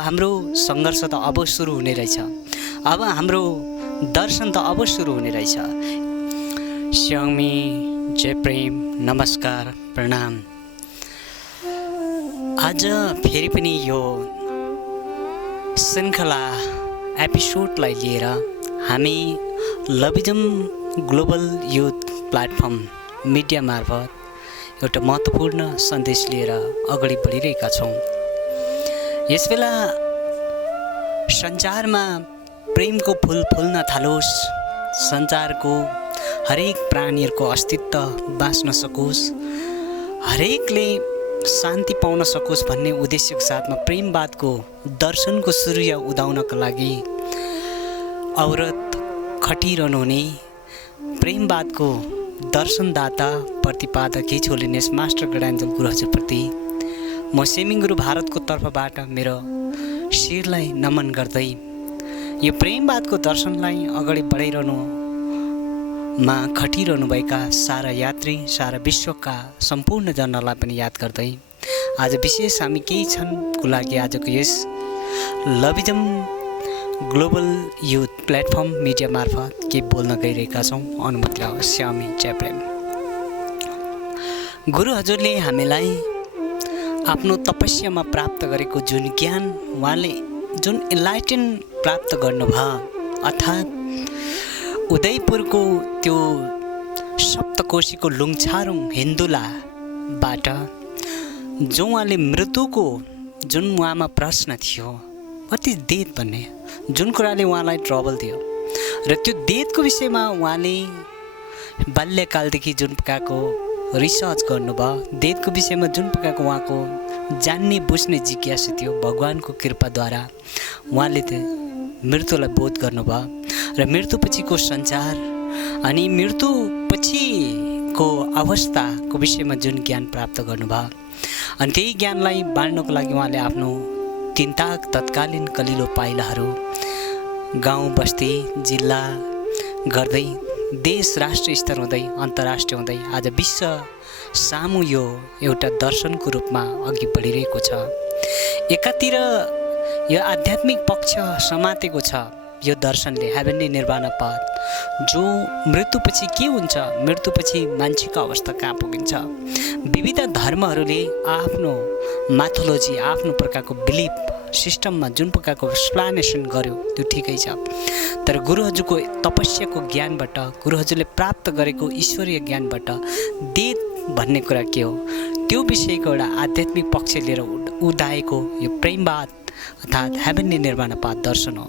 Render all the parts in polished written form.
हाम्रो सङ्घर्ष त अब सुरु हुने रहेछ। अब हाम्रो दर्शन त अब सुरु हुने रहेछ। स्यामी, जय प्रेम, नमस्कार, प्रणाम। आज फेरि पनि यो श्रृङ्खला एपिसोडलाई लिएर हामी लभिजम ग्लोबल युथ प्लेटफर्म मिडिया मार्फत एउटा महत्त्वपूर्ण सन्देश लिएर अगाडि बढिरहेका छौँ। यसबेला संसारमा प्रेमको फुल फुल्न थालोस्, संसारको हरेक प्राणीहरूको अस्तित्व बाँच्न सकोस्, हरेकले शान्ति पाउन सकोस् भन्ने उद्देश्यको साथमा प्रेमवादको दर्शनको सूर्य उदाउनका लागि औरत खटिरहनु हुने प्रेमवादको दर्शनदाता प्रतिपादक हिज होलिनेस मास्टर गडाञ्जल गुरु हजुरप्रति म सेमिङ गुरु भारतको तर्फबाट मेरो शिरलाई नमन गर्दै यो प्रेमवादको दर्शनलाई अगाडि बढाइरहनुमा खटिरहनुभएका सारा यात्री, सारा विश्वका सम्पूर्ण जनहरूलाई पनि याद गर्दै आज विशेष हामी केही क्षणको लागि आजको यस लभिजम ग्लोबल युथ प्लेटफर्म मिडिया मार्फत के बोल्न गइरहेका छौँ। अनुमति होस्। स्यामी, जय प्रेम। गुरु हजुरले हामीलाई आफ्नो तपस्यामा प्राप्त गरेको जुन ज्ञान, उहाँले जुन इन्लाइटन प्राप्त गर्नुभयो, अर्थात् उदयपुरको त्यो सप्तकोशीको लुङछारुङ हिन्दुलाबाट जो उहाँले मृत्युको जुन उहाँमा प्रश्न थियो, वाट इज डेथ भन्ने जुन कुराले उहाँलाई ट्रबल दियो र त्यो डेथको विषयमा उहाँले बाल्यकालदेखि जुन प्रकारको रिसर्च गर्नुभयो, डेथको विषयमा जुन प्रकारको उहाँको जान्ने बुझ्ने जिज्ञासा थियो, भगवानको कृपाद्वारा उहाँले मृत्युलाई बोध गर्नुभयो र मृत्युपछिको संसार अनि मृत्युपछिको अवस्थाको विषयमा जुन ज्ञान प्राप्त गर्नुभयो अनि त्यही ज्ञानलाई बाँड्नको लागि उहाँले आफ्नो तिनताक तत्कालीन कलिलो पाइलाहरू गाउँ बस्ती जिल्ला गर्दै देश राष्ट्रिय स्तर हुँदै अन्तर्राष्ट्रिय हुँदै आज विश्व सामु यो एउटा दर्शनको रूपमा अघि बढिरहेको छ। एकातिर यो आध्यात्मिक पक्ष समातेको छ यो दर्शनले, हेभेनली निर्वाण पाथ, जो मृत्युपछि के हुन्छ, मृत्युपछि मान्छेको अवस्था कहाँ पुगिन्छ। विविध धर्महरूले आफ्नो माथोलोजी, आफ्नो प्रकारको बिलिफ सिस्टममा जुन प्रकारको एक्सप्लानेसन गर्यो त्यो ठिकै छ, तर गुरु हजुरको तपस्याको ज्ञानबाट, गुरु हजुरले प्राप्त गरेको ईश्वरीय ज्ञानबाट डेथ भन्ने कुरा के हो त्यो विषयको एउटा आध्यात्मिक पक्ष लिएर उदाएको यो प्रेमवाद अर्थात् हेभेनली निर्वाण पाथ दर्शन हो।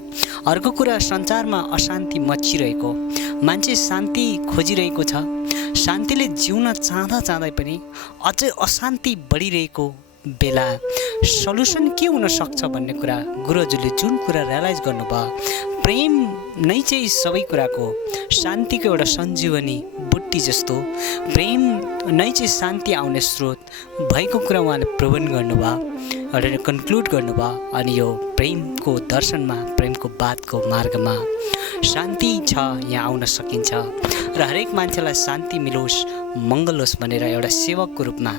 अर्को कुरा, संसारमा अशान्ति मचिरहेको, मान्छे शान्ति खोजिरहेको छ, शान्तिले जिउन चाहँदै पनि अझै अशान्ति बढिरहेको बेला सल्युसन के हुन सक्छ भन्ने कुरा गुरु हजुरले जुन कुरा रियलाइज गर्नुभयो, प्रेम नै चाहिँ सबै कुराको शान्तिको एउटा सञ्जीवनी बुट्टी जस्तो, प्रेम नै चाहिँ शान्ति आउने स्रोत भएको कुरा उहाँले प्रुभन गर्नुभयो, एउटा कन्क्लुड गर्नुभयो। अनि यो प्रेमको दर्शनमा, प्रेमको बातको मार्गमा शान्ति छ, यहाँ आउन सकिन्छ र हरेक मान्छेलाई शान्ति मिलोस्, मङ्गल होस् भनेर एउटा सेवकको रूपमा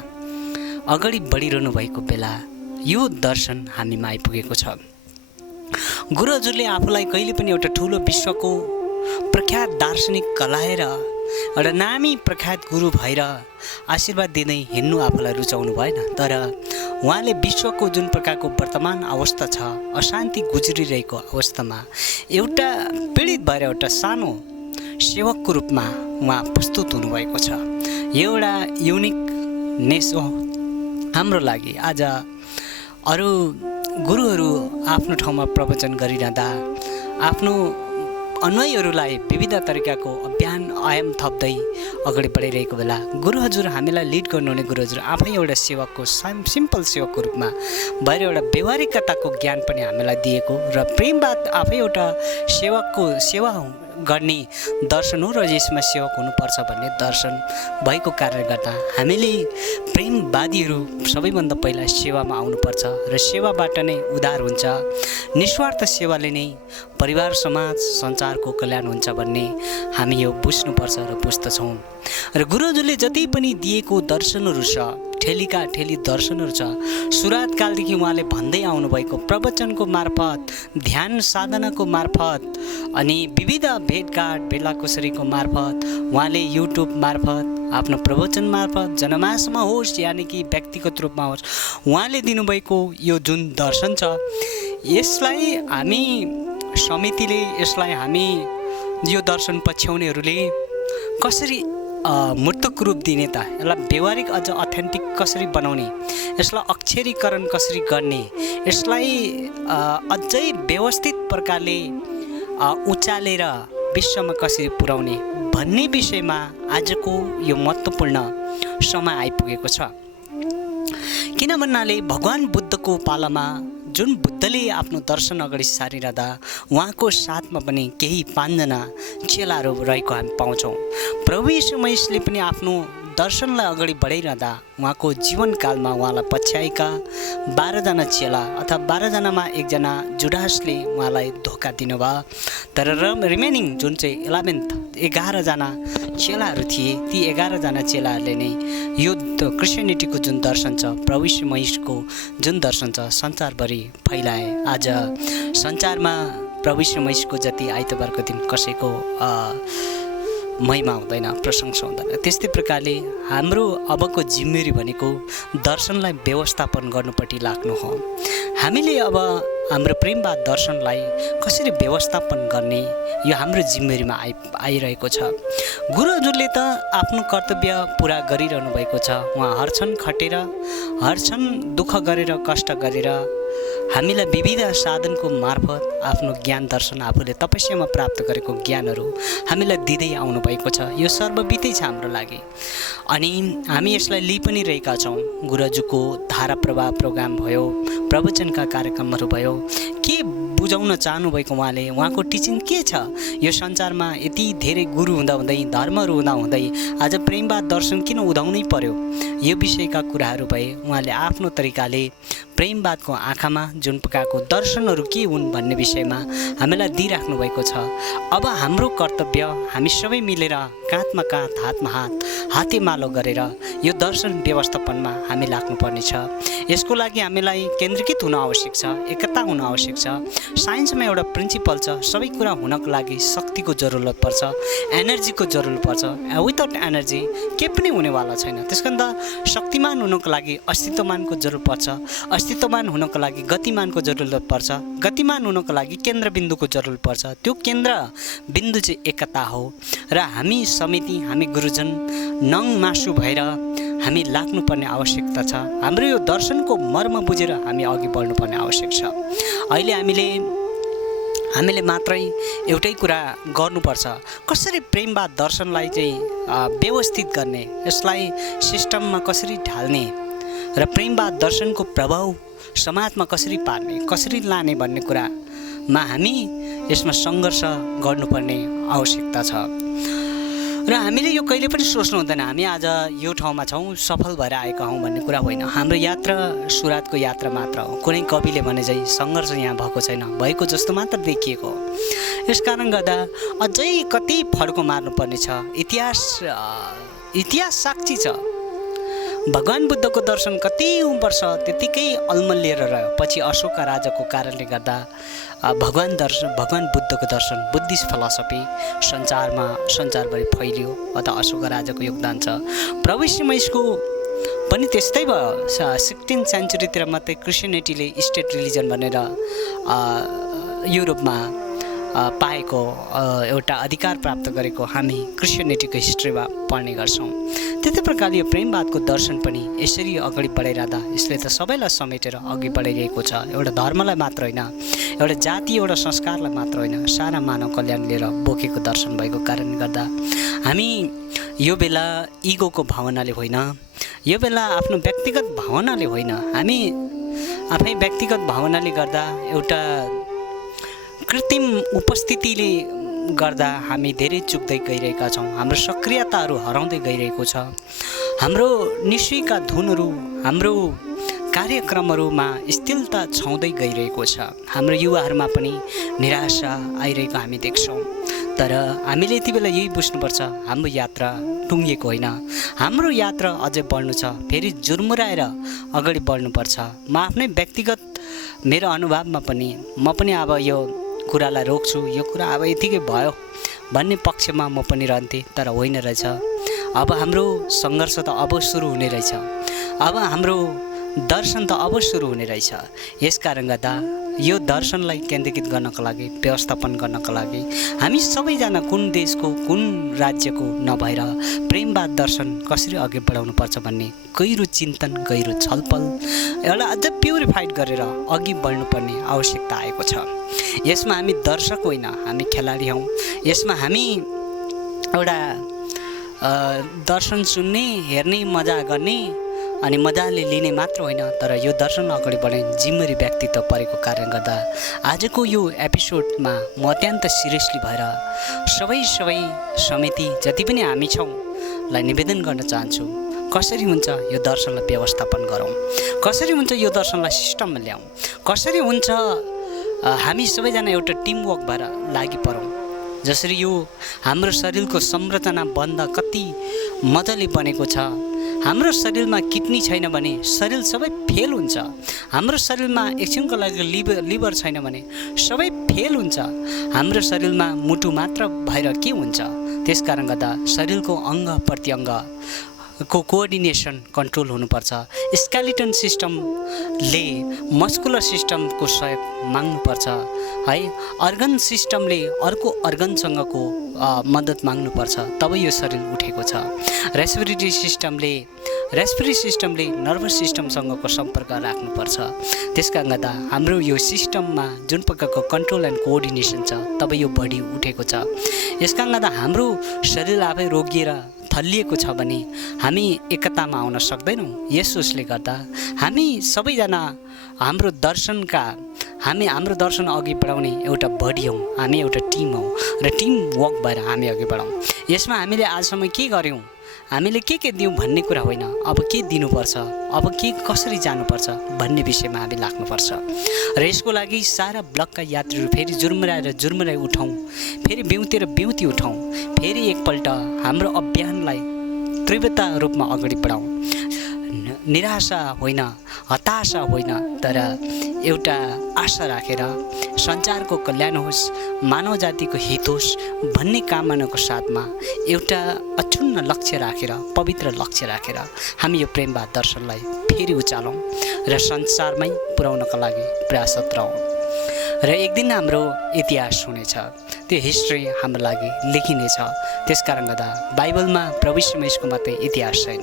अगाडि बढिरहनु भएको बेला यो दर्शन हामीमा आइपुगेको छ। गुरु हजुरले आफूलाई कहिले पनि एउटा ठुलो विश्वको प्रख्यात दार्शनिक कलाएर एउटा नामी प्रख्यात गुरु भएर आशीर्वाद दिँदै हिँड्नु आफूलाई रुचाउनु भएन, तर उहाँले विश्वको जुन प्रकारको वर्तमान अवस्था छ, अशान्ति गुज्रिरहेको अवस्थामा एउटा पीडित भएर एउटा सानो सेवकको रूपमा उहाँ प्रस्तुत हुनुभएको छ। यो एउटा युनिकनेस हो हाम्रो लागि। आज अरू गुरुहरू आफ्नो ठाउँमा प्रवचन गरिरहँदा आफ्नो अनुयायीहरूलाई विविध तरिकाको अभियान आयाम थप्दै अगाडि बढाइरहेको बेला गुरु हजुर हामीलाई लिड गर्नुहुने गुरु हजुर आफै एउटा सेवकको सिम्पल सेवकको रूपमा भएर एउटा व्यवहारिकताको ज्ञान पनि हामीलाई दिएको र प्रेमवाद आफै एउटा सेवकको सेवा गर्ने दर्शन हो र यसमा सेवक हुनुपर्छ भन्ने दर्शन भएको कारणले गर्दा हामीले प्रेमवादीहरू सबैभन्दा पहिला सेवामा आउनुपर्छ र सेवाबाट नै उद्धार हुन्छ, निस्वार्थ सेवाले नै परिवार समाज संसारको कल्याण हुन्छ भन्ने हामी यो बुझ्नुपर्छ र बुझ्दछौँ। र गुरुहरूले जति पनि दिएको दर्शनहरू छ ठेलीका ठेली दर्शनहरू छ। सुरुवात कालदेखि उहाँले भन्दै आउनुभएको प्रवचनको मार्फत, ध्यान साधनाको मार्फत अनि विविध भेटघाट भेलाकुसरीको मार्फत, उहाँले युट्युब मार्फत, आफ्नो प्रवचन मार्फत जनमासमा होस् यानि कि व्यक्तिगत रूपमा होस्, उहाँले दिनुभएको यो जुन दर्शन छ, यसलाई हामी समितिले, यसलाई हामी यो दर्शन पछ्याउनेहरूले कसरी मूर्तक रूप दिने त, यसलाई व्यवहारिक अझ अथेन्टिक कसरी बनाउने, यसलाई अक्षरीकरण कसरी गर्ने, यसलाई अझै व्यवस्थित प्रकारले उचालेर विश्वमा कसरी पुर्याउने भन्ने विषयमा आजको यो महत्त्वपूर्ण समय आइपुगेको छ। किन भन्नाले भगवान बुद्धको पालामा जुन बुद्धले आफ्नो दर्शन अगाडि सारिरहँदा उहाँको साथमा पनि केही 5 जना चेलाहरू रहेको हामी पाउँछौँ। प्रभु यीशु मसीहले पनि आफ्नो दर्शनलाई अगाडि बढाइरहँदा उहाँको जीवनकालमा उहाँलाई पछ्याएका 12 जना चेला अथवा 12 जनामा 1 जना जुडासले उहाँलाई धोका दिनुभयो। तर रिमेनिङ जुन चाहिँ 11 जना चेलाहरू थिए, ती 11 जना चेलाहरूले नै यो क्रिस्चियनिटीको जुन दर्शन छ, प्रभु यीशु मसीहको जुन दर्शन छ, संसारभरि फैलाए। आज संसारमा प्रभु यीशु मसीहको जति आइतबारको दिन कसैको महिमा हुँदैन, प्रशंसा हुँदैन। त्यस्तै प्रकारले हाम्रो अबको जिम्मेवारी भनेको दर्शनलाई व्यवस्थापन गर्नुपट्टि लाग्नु हो। हामीले अब हाम्रो प्रेमवाद दर्शनलाई कसरी व्यवस्थापन गर्ने, यो हाम्रो जिम्मेवारीमा आइरहेको छ। गुरुहरूले त आफ्नो कर्तव्य पुरा गरिरहनु भएको छ। उहाँ हरक्षण खटेर, हरक्षण दुःख गरेर, कष्ट गरेर हामीलाई विविध साधनको मार्फत आफ्नो ज्ञान दर्शन, आफूले तपस्यामा प्राप्त गरेको ज्ञानहरू हामीलाई दिँदै आउनुभएको छ। यो सर्ववितै छ हाम्रो लागि अनि हामी यसलाई लिइ पनि रहेका छौँ। गुरुजुको धारा प्रवाह प्रोग्राम भयो, प्रवचनका कार्यक्रमहरू भयो, के बुझाउन चाहनुभएको उहाँले, उहाँको टिचिङ के छ? यो संसारमा यति धेरै गुरु हुँदाहुँदै, धर्महरू हुँदाहुँदै आज प्रेमवाद दर्शन किन उदाउनै पर्यो? यो विषयका कुराहरू भए उहाँले आफ्नो तरिकाले प्रेमवादको आँखामा जुन प्रकारको दर्शनहरू के हुन् भन्ने विषयमा हामीलाई दिइराख्नु भएको छ। अब हाम्रो कर्तव्य हामी सबै मिलेर काँधमा काँध, हातमा हात, हातेमालो गरेर यो दर्शन व्यवस्थापनमा हामी लाग्नुपर्नेछ। यसको लागि हामीलाई केन्द्रीकृत हुन आवश्यक छ, एकता हुन आवश्यक छ। साइन्समा एउटा प्रिन्सिपल छ, सबै कुरा हुनको लागि शक्तिको जरुरत पर्छ, एनर्जीको जरुरत पर्छ। विदाउट एनर्जी के पनि हुनेवाला छैन। त्यस कारण त शक्तिमान हुनको लागि अस्तित्वमानको जरुरत पर्छ, अस्तित्वमान हुनको लागि गतिमानको जरुरत पर्छ, गतिमान हुनको लागि केन्द्रबिन्दुको जरुरत पर्छ। त्यो केन्द्रबिन्दु चाहिँ एकता हो र हामी समिति, हामी गुरुजन नङ मासु भएर हामी लाग्नुपर्ने आवश्यकता छ। हाम्रो यो दर्शनको मर्म बुझेर हामी अघि बढ्नुपर्ने आवश्यक छ। अहिले हामीले मात्रै एउटै कुरा गर्नुपर्छ, कसरी प्रेमवाद दर्शनलाई चाहिँ व्यवस्थित गर्ने, यसलाई सिस्टममा कसरी ढाल्ने र प्रेमवाद दर्शनको प्रभाव समाजमा कसरी पार्ने, कसरी लाने भन्ने कुरामा हामी यसमा सङ्घर्ष गर्नुपर्ने आवश्यकता छ। र हामीले यो कहिले पनि सोच्नु हुँदैन हामी आज यो ठाउँमा छौँ, सफल भएर आएका हौँ भन्ने कुरा होइन। हाम्रो यात्रा सुरुवातको यात्रा मात्र हो। कुनै कविले भने चाहिँ सङ्घर्ष यहाँ भएको छैन, भएको जस्तो मात्र देखिएको हो। यसकारण गर्दा अझै कति फड्को मार्नुपर्ने छ। इतिहास साक्षी छ। भगवान बुद्धको दर्शन कति वर्ष त्यतिकै अल्मलिएर रह्यो। पछि अशोक राजाको कारणले गर्दा भगवान बुद्धको दर्शन, बुद्धिस्ट फिलोसफी संसारभरि फैलियो। अथवा अशोक राजाको योगदान छ। प्रभु यीशु मसीहको पनि त्यस्तै भयो। 16th सेन्चुरीतिर मात्रै क्रिस्चियनिटीले स्टेट रिलिजन भनेर युरोपमा पाएको एउटा अधिकार प्राप्त गरेको हामी क्रिस्चियनिटीको हिस्ट्रीमा पढ्ने गर्छौँ। त्यस्तै प्रकारले यो प्रेमवादको दर्शन पनि यसरी अगाडि बढाइरहँदा यसले त सबैलाई समेटेर अघि बढाइरहेको छ। एउटा धर्मलाई मात्र होइन, एउटा जाति, एउटा संस्कारलाई मात्र होइन, सारा मानव कल्याण लिएर बोकेको दर्शन भएको कारणले गर्दा हामी यो बेला इगोको भावनाले होइन, यो बेला आफ्नो व्यक्तिगत भावनाले होइन, हामी आफै व्यक्तिगत भावनाले गर्दा एउटा कृत्रिम उपस्थितिले गर्दा हामी धेरै चुक्दै गइरहेका छौँ। हाम्रो सक्रियताहरू हराउँदै गइरहेको छ। हाम्रो निश्चयका धुनहरू, हाम्रो कार्यक्रमहरूमा स्थिरता छाउँदै गइरहेको छ। हाम्रो युवाहरूमा पनि निराशा आइरहेको हामी देख्छौँ। तर हामीले यति बेला यही बुझ्नुपर्छ, हाम्रो यात्रा टुङ्गिएको होइन, हाम्रो यात्रा अझै बढ्नु छ। फेरि जुर्मुराएर अगाडि बढ्नुपर्छ। म आफ्नै व्यक्तिगत मेरो अनुभवमा पनि म पनि अब यो कुरालाई रोक्छु, यो कुरा अब यतिकै भयो भन्ने पक्षमा म पनि रहन्थेँ, तर होइन रहेछ। अब हाम्रो सङ्घर्ष त अब सुरु हुने रहेछ, अब हाम्रो दर्शन त अब सुरु हुने रहेछ। यस कारण गर्दा यो दर्शनलाई केन्द्रीकृत गर्नको लागि, व्यवस्थापन गर्नको लागि हामी सबैजना कुन देशको कुन राज्यको नभएर प्रेमवाद दर्शन कसरी अघि बढाउनुपर्छ भन्ने गहिरो चिन्तन, गहिरो छलफल, एउटा अझ प्युरिफाइड गरेर अघि बढ्नुपर्ने आवश्यकता आएको छ। यसमा हामी दर्शक होइन, हामी खेलाडी हौँ। यसमा हामी एउटा दर्शन सुन्ने, हेर्ने, मजा गर्ने अनि मजाले लिने मात्र होइन, तर यो दर्शन अगाडि बढ्ने जिम्मेवारी व्यक्तित्व परेको कारणले गर्दा आजको यो एपिसोडमा म अत्यन्त सिरियसली भएर सबै समिति जति पनि हामी छौँ लाई निवेदन गर्न चाहन्छु, कसरी हुन्छ यो दर्शनलाई व्यवस्थापन गरौँ, कसरी हुन्छ यो दर्शनलाई सिस्टममा ल्याउँ, कसरी हुन्छ हामी सबैजना एउटा टिमवर्क भएर लागि परौँ। जसरी यो हाम्रो शरीरको संरचना बन्द कति मजाले बनेको छ। हाम्रो शरीरमा किडनी छैन भने शरीर सबै फेल हुन्छ। हाम्रो शरीरमा एकछिनको लागि लिभर छैन भने सबै फेल हुन्छ। हाम्रो शरीरमा मुटु मात्र भएर के हुन्छ? त्यसकारण गर्दा शरीरको अङ्ग प्रत्यङ्गको कोअर्डिनेसन कन्ट्रोल हुनुपर्छ। स्केलेटन सिस्टमले मस्कुलर सिस्टमको सहयोग माग्नुपर्छ है। अर्गन सिस्टमले अर्को अर्गनसँगको मद्दत माग्नुपर्छ, तब यो शरीर उठेको छ। रेस्पिरेटरी सिस्टमले नर्भस सिस्टमसँगको सम्पर्क राख्नुपर्छ। त्यसकारण गर्दा हाम्रो यो सिस्टममा जुन प्रकारको कन्ट्रोल एन्ड कोअर्डिनेसन छ, तब यो बडी उठेको छ। यसकारण गर्दा हाम्रो शरीर आफै रोगिएर थलिएको छ भने हामी एकतामा आउन सक्दैनौँ। यसोस्ले गर्दा हामी सबैजना हाम्रो दर्शन अघि बढाउने एउटा बडी हौँ, हामी एउटा टिम हौँ र टिम वर्क भएर हामी अघि बढाउँ। यसमा हामीले आजसम्म के गर्यौँ, हामीले के दियौँ भन्ने कुरा होइन, अब के दिनुपर्छ, अब के कसरी जानुपर्छ भन्ने विषयमा हामी लाग्नुपर्छ। र यसको लागि सारा ब्लकका यात्रीहरू फेरि जुर्मुराई उठाउँ, फेरि बिउती उठाउँ, फेरि एकपल्ट हाम्रो अभियानलाई तीव्रता रूपमा अगाडि बढाउँ। निराशा होइन, हताशा होइन, तर एउटा आशा राखेर संसारको कल्याण होस्, मानव जातिको हित होस् भन्ने कामनाको साथमा एउटा अक्षुण्ण लक्ष्य राखेर, पवित्र लक्ष्य राखेर हामी यो प्रेमवाद दर्शनलाई फेरि उचालौँ र संसारमै पुर्याउनका लागि प्रयासरत रहौँ। र एक दिन हाम्रो इतिहास हुनेछ, त्यो हिस्ट्री हाम्रो लागि लेखिनेछ। त्यसकारण गर्दा बाइबलमा प्रभु यीशु मसीहको मात्रै इतिहास छैन,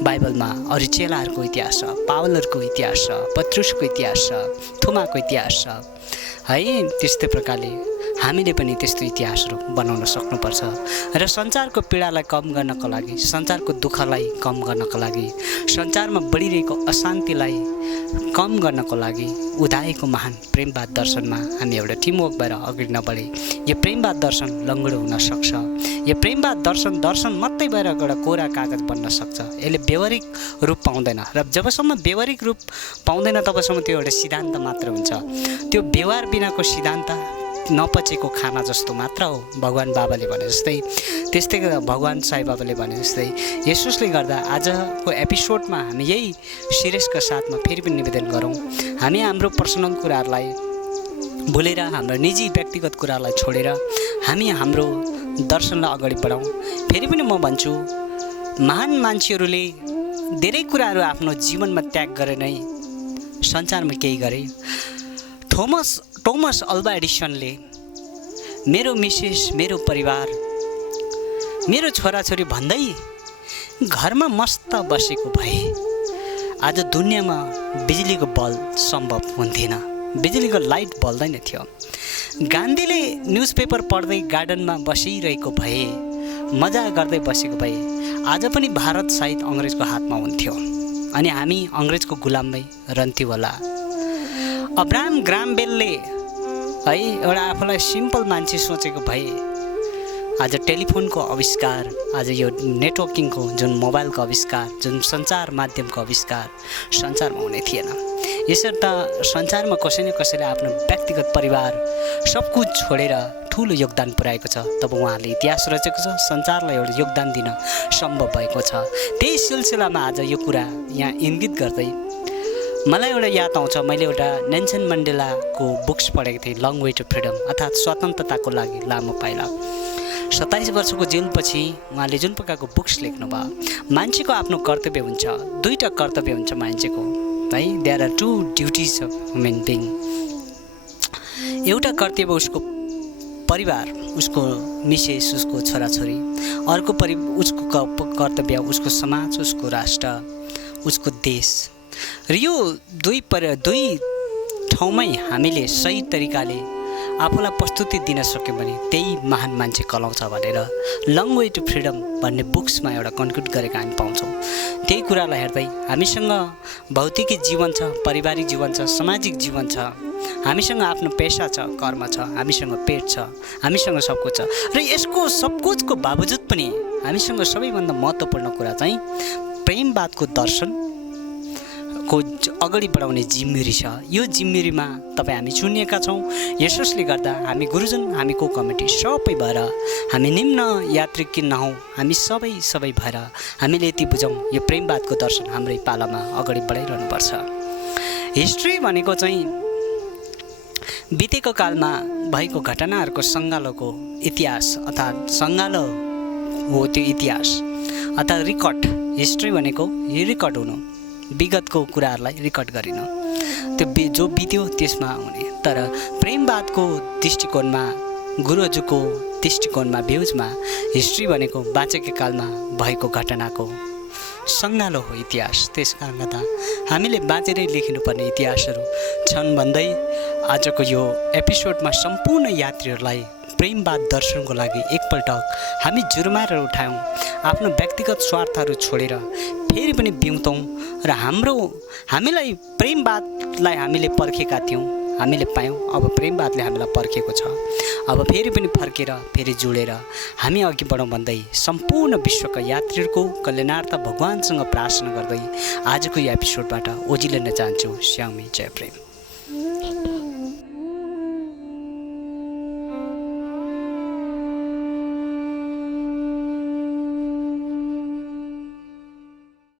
बाइबलमा अरू चेलाहरूको इतिहास छ, पावलहरूको इतिहास छ, पत्रुसको इतिहास छ, थोमाको इतिहास छ है। त्यस्तै प्रकारले हामीले पनि त्यस्तो इतिहासहरू बनाउन सक्नुपर्छ र संसारको पीडालाई कम गर्नको लागि, संसारको दुःखलाई कम गर्नको लागि, संसारमा बढिरहेको अशान्तिलाई कम गर्नको लागि उदाएको महान प्रेमवाद दर्शनमा हामी एउटा टिमवर्क भएर अगाडि नबढे यो प्रेमवाद दर्शन लङ्गडो हुन सक्छ। यो प्रेमवाद दर्शन मात्रै भएर एउटा कोरा कागज बन्न सक्छ। यसले व्यवहारिक रूप पाउँदैन र जबसम्म व्यवहारिक रूप पाउँदैन तबसम्म त्यो एउटा सिद्धान्त मात्र हुन्छ। त्यो व्यवहार बिनाको सिद्धान्त नपचेको खाना जस्तो मात्र हो, भगवान बाबाले भने जस्तै। त्यस्तै भगवान साई बाबाले भने जस्तै यसोसले गर्दा आजको एपिसोडमा हामी यही सिरियसका साथमा फेरि पनि निवेदन गरौँ, हामी हाम्रो पर्सनल कुराहरूलाई भुलेर, हाम्रो निजी व्यक्तिगत कुरालाई छोडेर हामी हाम्रो दर्शनलाई अगाडि बढाउँ। फेरि पनि म भन्छु, महान मान्छेहरूले धेरै कुराहरू आफ्नो जीवनमा त्याग गरे नै संसारमा केही गरे। थोमस अल्वा एडिसनले मेरो मिसेस, मेरो परिवार, मेरो छोराछोरी भन्दै घरमा मस्त बसेको भए आज दुनियाँमा बिजुलीको बल्ब सम्भव हुन्थेन, बिजुलीको लाइट बल्दैन थियो। गान्धीले न्युजपेपर पढ्दै गार्डनमा बसिरहेको भए, मजा गर्दै बसेको भए आज पनि भारत सायद अङ्ग्रेजको हातमा हुन्थ्यो अनि हामी अङ्ग्रेजको गुलाममै रहन्थ्यौँ होला। अब्राहम ग्राहम बेलले है एउटा आफूलाई सिम्पल मान्छे सोचेको भए आज टेलिफोनको आविष्कार, आज यो नेटवर्किङको जुन मोबाइलको आविष्कार, जुन सञ्चार माध्यमको आविष्कार संसारमा हुने थिएन। यसर्थ संसारमा कसै न कसैले आफ्नो व्यक्तिगत परिवार सब कुछ छोडेर ठुलो योगदान पुर्याएको छ। तब उहाँले इतिहास रचेको छ, संसारलाई एउटा योगदान दिन सम्भव भएको छ। त्यही सिलसिलामा आज यो कुरा यहाँ इङ्गित गर्दै मलाई एउटा याद आउँछ, मैले एउटा नेल्सन मण्डेलाको बुक्स पढेको थिएँ, लङ वे टु फ्रिडम, अर्थात् स्वतन्त्रताको लागि लामो पाइला। 27 वर्षको जेलपछि उहाँले जुन प्रकारको बुक्स लेख्नुभयो, मान्छेको आफ्नो कर्तव्य हुन्छ, दुईवटा कर्तव्य हुन्छ मान्छेको है। There are two duties of human being. एउटा कर्तव्य उसको परिवार, उसको मिसेस, उसको छोराछोरी। अर्को उसको कर्तव्य उसको समाज, उसको राष्ट्र, उसको देश। र यो दुई ठाउँमै हामीले सही तरिकाले आफूलाई प्रस्तुति दिन सक्यौँ भने त्यही महान मान्छे कहलाउँछ भनेर लङ वे टु फ्रिडम भन्ने बुक्समा एउटा कन्क्लुड गरेको हामी पाउँछौँ। त्यही कुरालाई हेर्दै हामीसँग भौतिक जीवन छ, पारिवारिक जीवन छ, सामाजिक जीवन छ, हामीसँग आफ्नो पेसा छ, कर्म छ, हामीसँग पेट छ, हामीसँग सब कुछ छ। र यसको सब कुछको बावजुद पनि हामीसँग सबैभन्दा महत्त्वपूर्ण कुरा चाहिँ प्रेमवादको दर्शन को अगाडि बढाउने जिम्मेवारी छ। यो जिम्मेवारीमा तपाईँ हामी चुनिएका छौँ। यसोस्ले गर्दा हामी गुरुजन, हामी को कमिटी सबै भएर हामी निम्न यात्री किन नहौँ, हामी सबै भएर हामीले यति बुझौँ, यो प्रेमवादको दर्शन हाम्रै पालामा अगाडि बढाइरहनुपर्छ। हिस्ट्री भनेको चाहिँ बितेको कालमा भएको घटनाहरूको सङ्गालोको इतिहास अर्थात् सङ्गालो हो त्यो इतिहास अर्थात् रिकर्ड। हिस्ट्री भनेको यो रिकर्ड हुनु, विगतको कुराहरूलाई रिकर्ड गरिन, त्यो जो बित्यो त्यसमा हुने। तर प्रेमवादको दृष्टिकोणमा, गुरुजुको दृष्टिकोणमा, भ्युजमा हिस्ट्री भनेको बाँचेको कालमा भएको घटनाको सङ्गालो हो इतिहास। त्यस कारणले त हामीले बाँचेरै लेखिनुपर्ने इतिहासहरू छन् भन्दै आजको यो एपिसोडमा सम्पूर्ण यात्रीहरूलाई प्रेमवाद दर्शनको लागि एकपल्ट हामी जुर्माएर उठायौँ। आफ्नो व्यक्तिगत स्वार्थहरू छोडेर फेरि पनि बिउँतौँ र हामीलाई प्रेमवादलाई हामीले पर्खेका थियौँ, हामीले पायौँ। अब प्रेमवादले हामीलाई पर्खेको छ। अब फेरि पनि फर्केर फेरि जोडेर हामी अघि बढौँ भन्दै सम्पूर्ण विश्वका यात्रीहरूको कल्याणार्थ भगवानसँग प्रार्थना गर्दै आजको यो एपिसोडबाट ओझिलन चाहन्छु। श्यामी जय प्रेम।